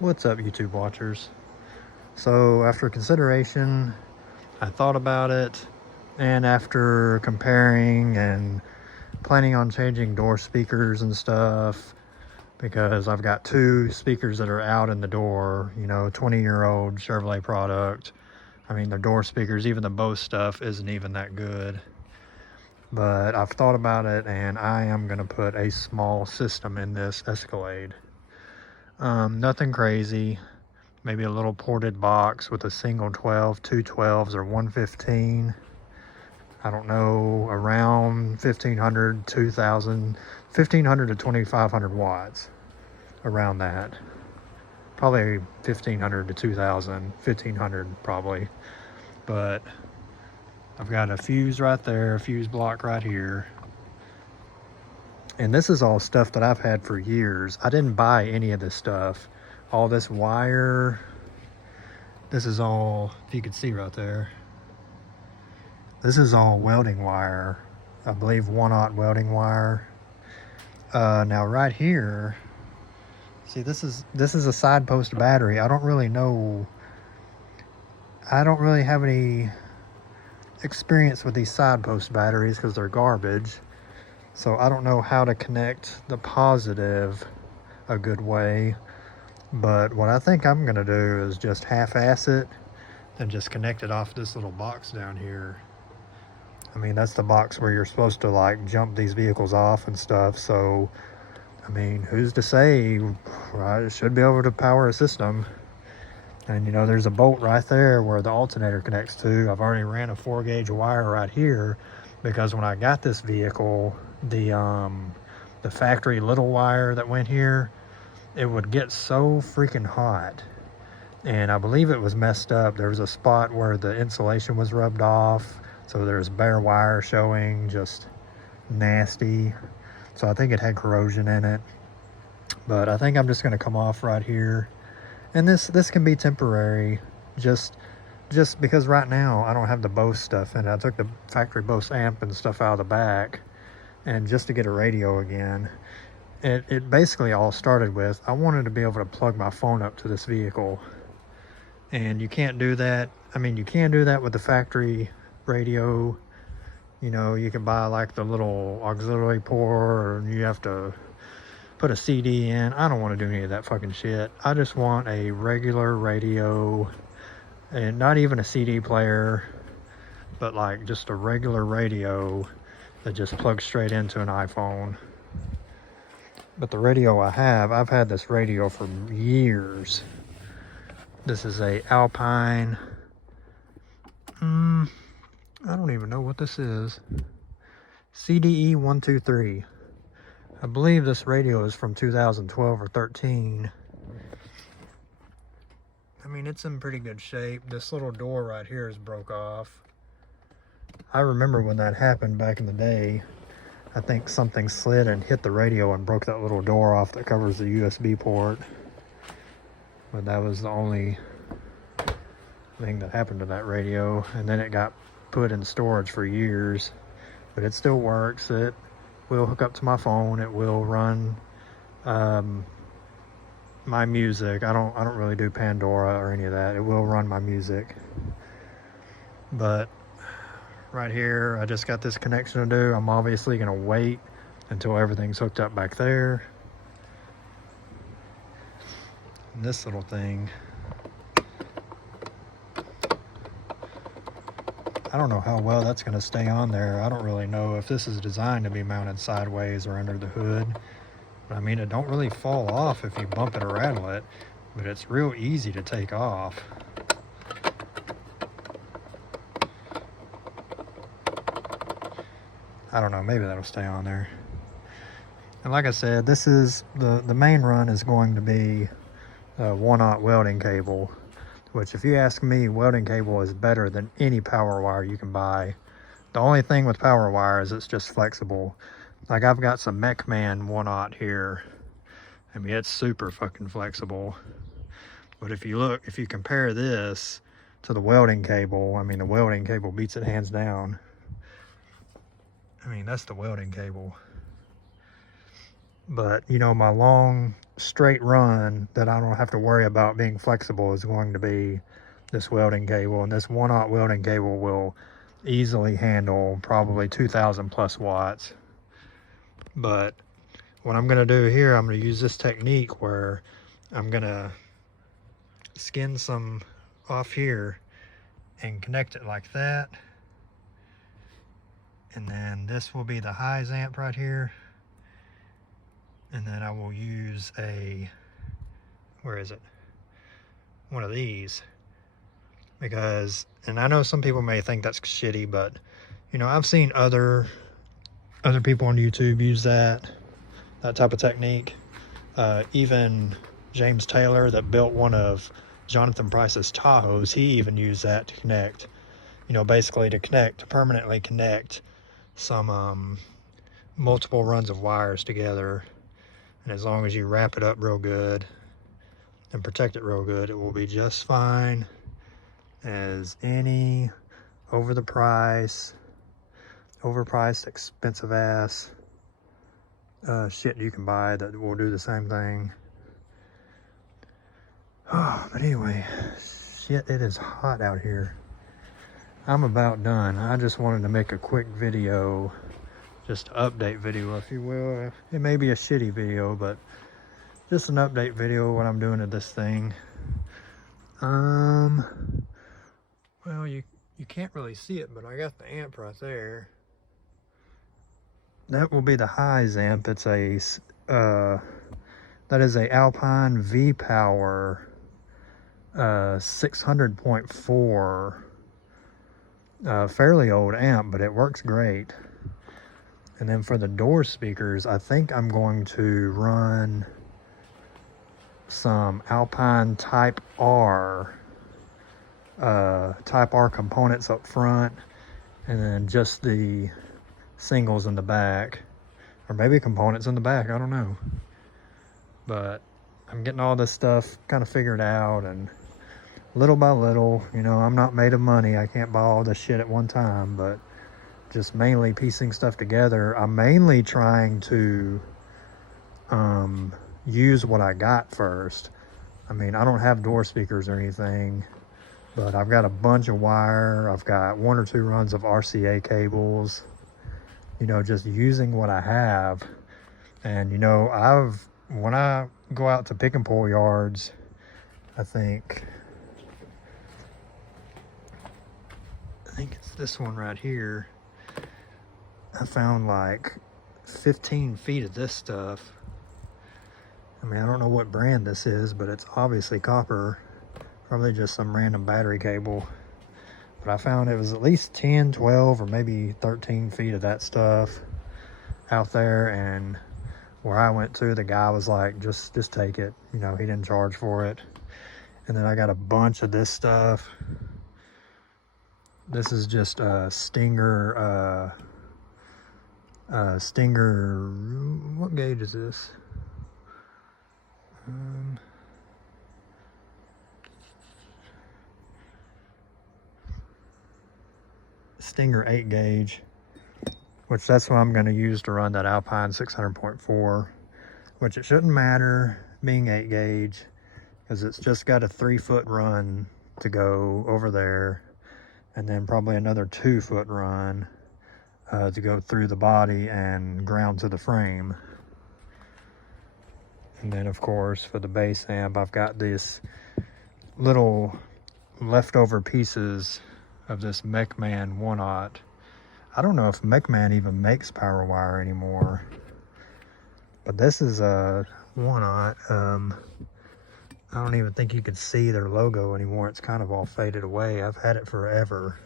What's up, YouTube watchers? So after consideration, I thought about it, and after comparing and planning on changing door speakers and stuff, because I've got two speakers that are out in the door, 20-year-old Chevrolet product. I mean, their door speakers, even the Bose stuff, isn't even that good. But I've thought about it, and I am going to put a small system in this Escalade. Nothing crazy. Maybe a little ported box with a single 12, two 12s, or 115. I don't know, around 1500, 2000, 1500 to 2500 watts, around that. Probably 1500 to 2000, 1500 probably. But I've got a fuse right there, a fuse block right here. And this is all stuff that I've had for years. I didn't buy any of this stuff. All this wire, this is all, if you can see right there, this is all welding wire. I believe 1/0 welding wire. Now right here, see, this is a side post battery. I don't really have any experience with these side post batteries because they're garbage. So I don't know how to connect the positive a good way. But what I think I'm gonna do is just half-ass it and just connect it off this little box down here. I mean, that's the box where you're supposed to like jump these vehicles off and stuff. So, I mean, who's to say, right? It should be able to power a system. And there's a bolt right there where the alternator connects to. I've already ran a 4-gauge wire right here because when I got this vehicle, the factory little wire that went here, it would get so freaking hot, and I believe it was messed up. There was a spot where the insulation was rubbed off, so there's bare wire showing, just nasty. So I think it had corrosion in it, but I think I'm just going to come off right here, and this can be temporary, just because right now I don't have the Bose stuff in it. I took the factory Bose amp and stuff out of the back, and just to get a radio again. It basically all started with, I wanted to be able to plug my phone up to this vehicle, and you can't do that. I mean, you can do that with the factory radio. You can buy like the little auxiliary port, or you have to put a CD in. I don't want to do any of that fucking shit. I just want a regular radio, and not even a CD player, but like just a regular radio that just plugs straight into an iPhone. But the radio I've had this radio for years. This is a Alpine, I don't even know what this is. CDE 123. I believe this radio is from 2012 or 13. I mean, it's in pretty good shape. This little door right here is broke off. I remember when that happened back in the day. I think something slid and hit the radio and broke that little door off that covers the USB port. But that was the only thing that happened to that radio. And then it got put in storage for years. But it still works. It will hook up to my phone. It will run my music. I don't really do Pandora or any of that. It will run my music. But right here, I just got this connection to do. I'm obviously going to wait until everything's hooked up back there. And this little thing, I don't know how well that's going to stay on there. I don't really know if this is designed to be mounted sideways or under the hood. But I mean, it don't really fall off if you bump it or rattle it, but it's real easy to take off. I don't know, maybe that'll stay on there. And like I said, this is the main run is going to be a 1/0 welding cable, which, if you ask me, welding cable is better than any power wire you can buy. The only thing with power wire is it's just flexible. Like, I've got some MechMan 1/0 here. I mean, it's super fucking flexible. But if you compare this to the welding cable, I mean, the welding cable beats it hands down. I mean, that's the welding cable. But my long straight run that I don't have to worry about being flexible is going to be this welding cable. And this 1/0 welding cable will easily handle probably 2,000 plus watts. But what I'm going to do here, I'm going to use this technique where I'm going to skin some off here and connect it like that. And then this will be the highs amp right here. And then I will use a, where is it? One of these. Because, and I know some people may think that's shitty, but you know, I've seen other people on YouTube use that type of technique. Even James Taylor, that built one of Jonathan Price's Tahoes, he even used that to connect, you know, basically to permanently connect some multiple runs of wires together. And as long as you wrap it up real good and protect it real good, it will be just fine as any overpriced, expensive ass shit you can buy that will do the same thing. Oh, but anyway, shit, it is hot out here. I'm about done. I just wanted to make a quick video, just an update video, if you will. It may be a shitty video, but just an update video what I'm doing to this thing. Well, you can't really see it, but I got the amp right there. That will be the highs amp. It's a that is a Alpine V-Power 600.4, fairly old amp, but it works great. And then for the door speakers, I think I'm going to run some Alpine Type R components up front, and then just the singles in the back, or maybe components in the back, I don't know. But I'm getting all this stuff kind of figured out, and little by little, you know, I'm not made of money. I can't buy all this shit at one time, but just mainly piecing stuff together. I'm mainly trying to use what I got first. I mean, I don't have door speakers or anything, but I've got a bunch of wire. I've got 1 or 2 runs of RCA cables, you know, just using what I have. And, you know, when I go out to pick and pull yards, I think it's this one right here. I found like 15 feet of this stuff. I mean, I don't know what brand this is, but it's obviously copper. Probably just some random battery cable. But I found it was at least 10, 12, or maybe 13 feet of that stuff out there. And where I went to, the guy was like, just take it. You know, he didn't charge for it. And then I got a bunch of this stuff. This is just a Stinger, what gauge is this? Stinger 8 gauge, which that's what I'm going to use to run that Alpine 600.4, which it shouldn't matter being 8 gauge, because it's just got a 3-foot run to go over there, and then probably another 2-foot run to go through the body and ground to the frame. And then of course for the bass amp, I've got these little leftover pieces of this MechMan 1/0. I don't know if MechMan even makes power wire anymore, but this is a 1/0. I don't even think you could see their logo anymore. It's kind of all faded away. I've had it forever.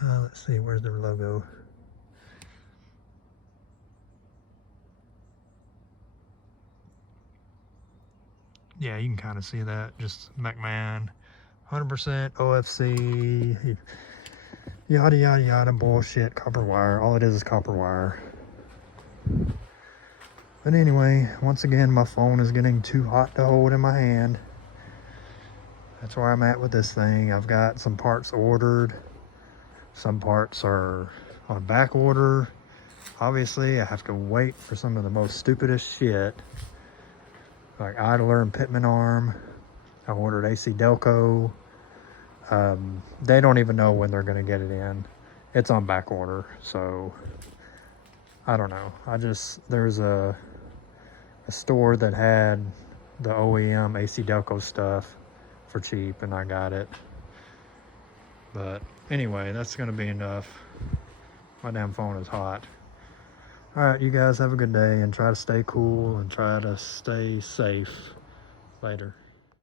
Let's see, where's their logo? Yeah, you can kind of see that. Just MechMan, 100% OFC, yada yada yada bullshit, copper wire. All it is copper wire. But anyway, once again, my phone is getting too hot to hold in my hand. That's where I'm at with this thing. I've got some parts ordered. Some parts are on back order. Obviously, I have to wait for some of the most stupidest shit, like idler and pitman arm. I ordered AC Delco. They don't even know when they're going to get it in. It's on back order, so I don't know. There's a store that had the OEM AC Delco stuff for cheap, and I got it. But anyway, that's going to be enough. My damn phone is hot. All right, you guys have a good day and try to stay cool and try to stay safe. Later.